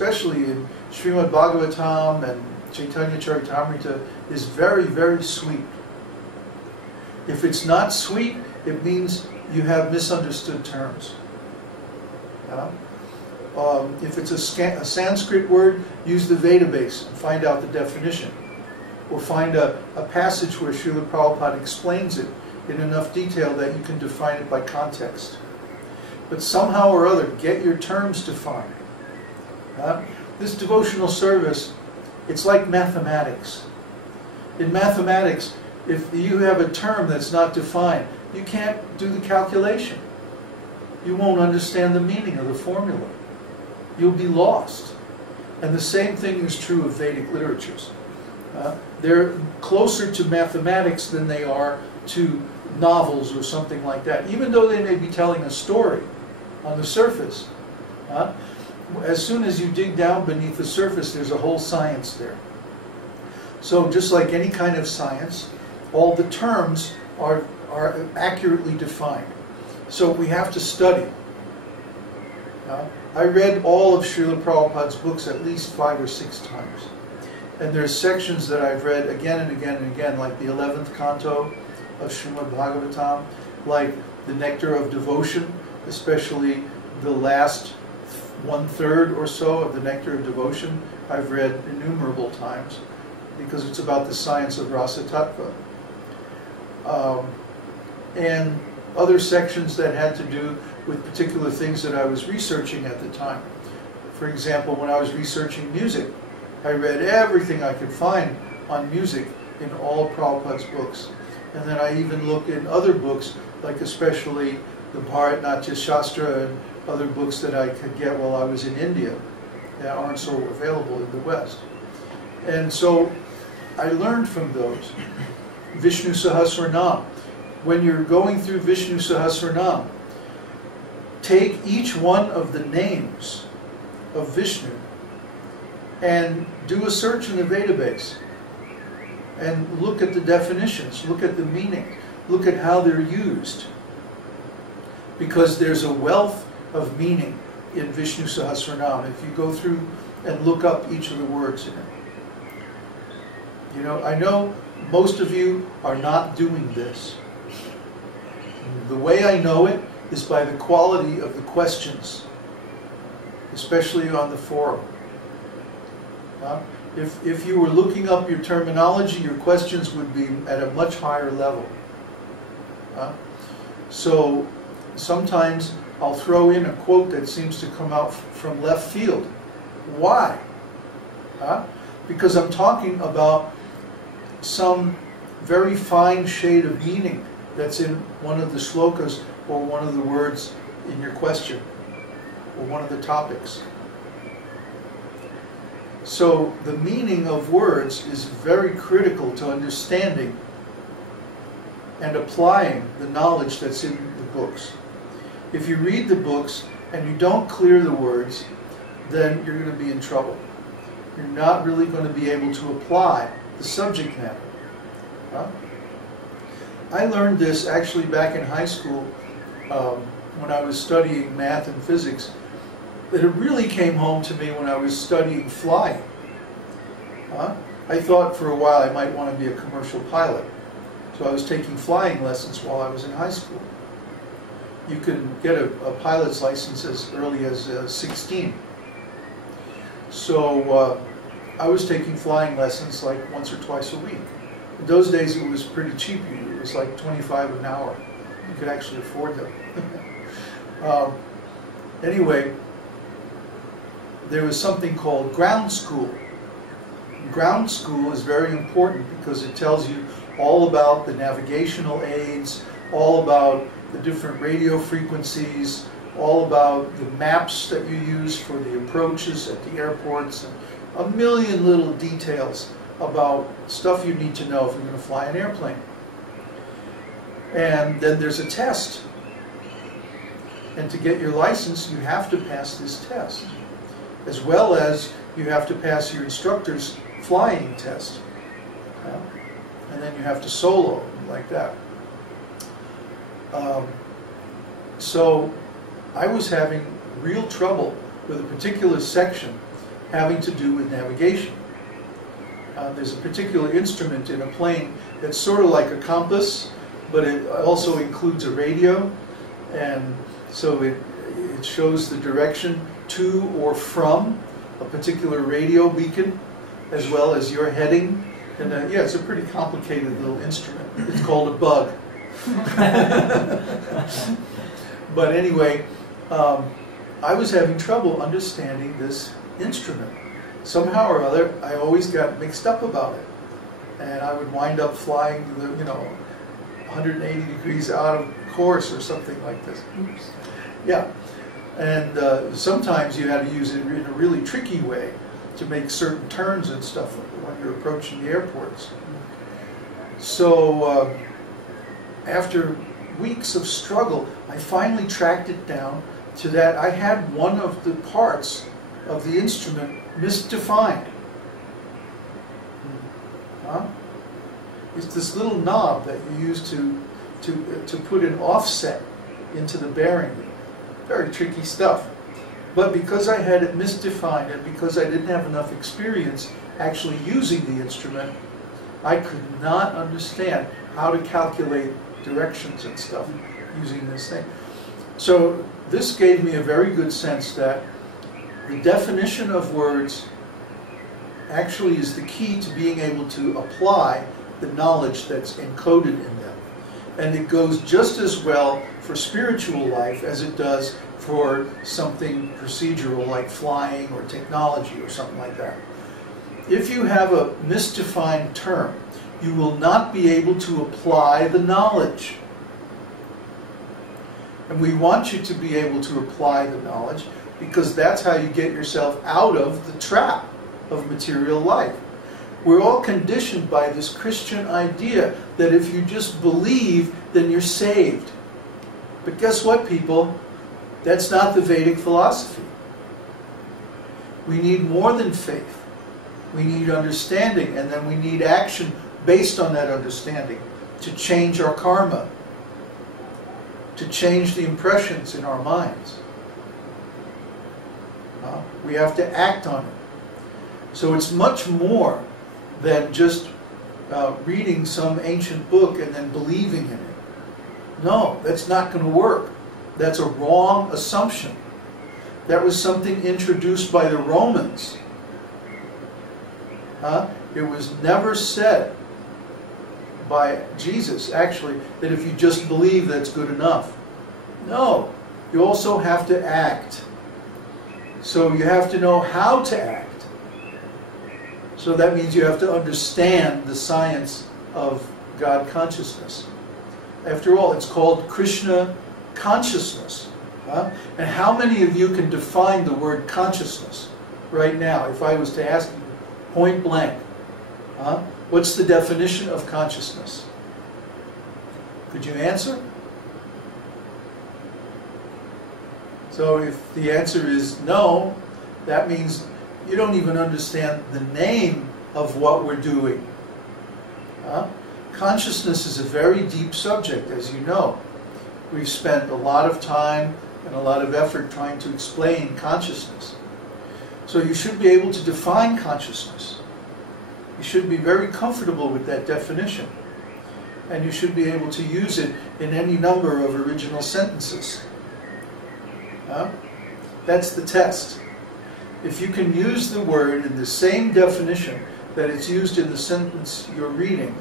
especially in Srimad Bhagavatam and Chaitanya Charitamrita, is very, very sweet. If it's not sweet, it means you have misunderstood terms. If it's a Sanskrit word, use the database and find out the definition. Or find a passage where Srila Prabhupada explains it in enough detail that you can define it by context. But somehow or other, get your terms defined. This devotional service, it's like mathematics. In mathematics, if you have a term that's not defined, you can't do the calculation. You won't understand the meaning of the formula. You'll be lost. And the same thing is true of Vedic literatures. They're closer to mathematics than they are to novels or something like that, even though they may be telling a story on the surface. As soon as you dig down beneath the surface, there's a whole science there. So just like any kind of science, all the terms are accurately defined. So we have to study. I read all of Srila Prabhupada's books at least 5 or 6 times. And there's sections that I've read again and again and again, like the 11th canto of Srimad Bhagavatam, like the Nectar of Devotion, especially the last 1/3 or so of the Nectar of Devotion, I've read innumerable times, because it's about the science of Rasa Tattva. And other sections that had to do with particular things that I was researching at the time. For example, when I was researching music, I read everything I could find on music in all of Prabhupada's books. And then I even looked in other books, like especially the Bharatnatyam Shastra and other books that I could get while I was in India that aren't so available in the West. And so I learned from those. Vishnu Sahasranam. When you're going through Vishnu Sahasranam, take each one of the names of Vishnu and do a search in the database and look at the definitions, look at the meaning, look at how they're used. Because there's a wealth of meaning in Vishnu Sahasranam if you go through and look up each of the words in it. You know, I know most of you are not doing this. The way I know it is by the quality of the questions, especially on the forum. If you were looking up your terminology, your questions would be at a much higher level. So sometimes I'll throw in a quote that seems to come out from left field. Why? Because I'm talking about some very fine shade of meaning that's in one of the slokas or one of the words in your question or one of the topics. So the meaning of words is very critical to understanding and applying the knowledge that's in the books. If you read the books and you don't clear the words, then you're going to be in trouble. You're not really going to be able to apply the subject matter. I learned this actually back in high school when I was studying math and physics. It really came home to me when I was studying flying. I thought for a while I might want to be a commercial pilot. So I was taking flying lessons while I was in high school. You can get a pilot's license as early as 16. So I was taking flying lessons like once or twice a week. In those days it was pretty cheap. It was like $25 an hour. You could actually afford them. Anyway, there was something called ground school. Ground school is very important because it tells you all about the navigational aids, all about the different radio frequencies, all about the maps that you use for the approaches at the airports, and a million little details about stuff you need to know if you're going to fly an airplane. And then there's a test. And to get your license, you have to pass this test, as well as you have to pass your instructor's flying test. And then you have to solo, like that. So I was having real trouble with a particular section having to do with navigation. There's a particular instrument in a plane that's sort of like a compass, but it also includes a radio, and so it shows the direction to or from a particular radio beacon, as well as your heading. And yeah, it's a pretty complicated little instrument. It's called a bug. But anyway, I was having trouble understanding this instrument. Somehow or other, I always got mixed up about it. And I would wind up flying, 180 degrees out of course or something like this. Oops. Yeah. And sometimes you had to use it in a really tricky way to make certain turns and stuff when you're approaching the airports. So after weeks of struggle, I finally tracked it down to that I had one of the parts of the instrument misdefined. Huh? It's this little knob that you use to put an offset into the bearing. Very tricky stuff. But because I had it misdefined and because I didn't have enough experience actually using the instrument, I could not understand how to calculate directions and stuff using this thing. So this gave me a very good sense that the definition of words actually is the key to being able to apply the knowledge that's encoded in them. And it goes just as well for spiritual life as it does for something procedural like flying or technology or something like that. If you have a misdefined term, you will not be able to apply the knowledge. And we want you to be able to apply the knowledge because that's how you get yourself out of the trap of material life. We're all conditioned by this Christian idea that if you just believe, then you're saved. But guess what, people? That's not the Vedic philosophy. We need more than faith. We need understanding, and then we need action based on that understanding to change our karma, to change the impressions in our minds. We have to act on it. So it's much more than just reading some ancient book and then believing in it. No, that's not going to work. That's a wrong assumption. That was something introduced by the Romans. It was never said by Jesus, actually, that if you just believe, that's good enough. No, you also have to act. So you have to know how to act. So that means you have to understand the science of God consciousness. After all, it's called Krishna consciousness. And how many of you can define the word consciousness right now? If I was to ask you point blank, what's the definition of consciousness? Could you answer? So if the answer is no, that means you don't even understand the name of what we're doing. Consciousness is a very deep subject, as you know. We've spent a lot of time and a lot of effort trying to explain consciousness. So you should be able to define consciousness. You should be very comfortable with that definition. And you should be able to use it in any number of original sentences. That's the test. If you can use the word in the same definition that it's used in the sentence you're reading,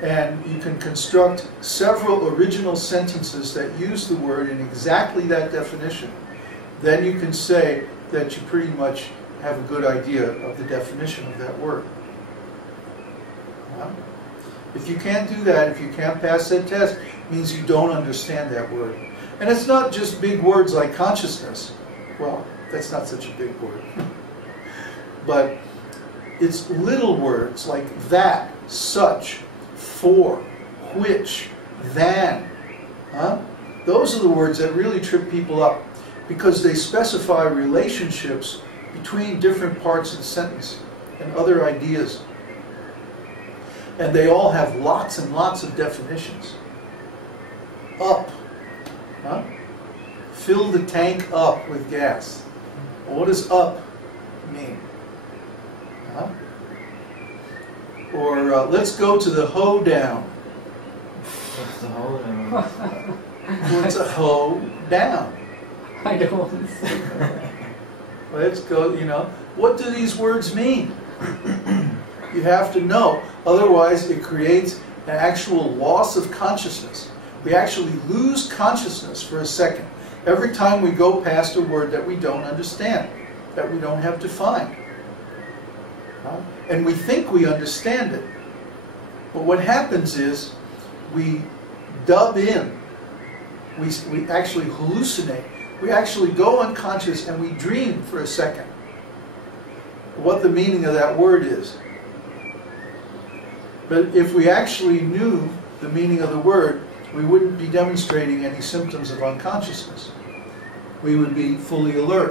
and you can construct several original sentences that use the word in exactly that definition, then you can say that you pretty much have a good idea of the definition of that word. If you can't do that, if you can't pass that test, it means you don't understand that word. And it's not just big words like consciousness. Well, that's not such a big word. But it's little words like that, such, for, which, than. Those are the words that really trip people up because they specify relationships between different parts of the sentence and other ideas. And they all have lots and lots of definitions. Up. Fill the tank up with gas. Well, what does up mean? Huh? Or let's go to the hoe down. What's the hoe down? What's a hoe down? I don't want to say that. Let's go, you know. What do these words mean? You have to know. Otherwise, it creates an actual loss of consciousness. We actually lose consciousness for a second every time we go past a word that we don't understand, that we don't have defined. And we think we understand it. But what happens is we dub in. We actually hallucinate. We actually go unconscious and we dream for a second what the meaning of that word is. But if we actually knew the meaning of the word, we wouldn't be demonstrating any symptoms of unconsciousness. We would be fully alert.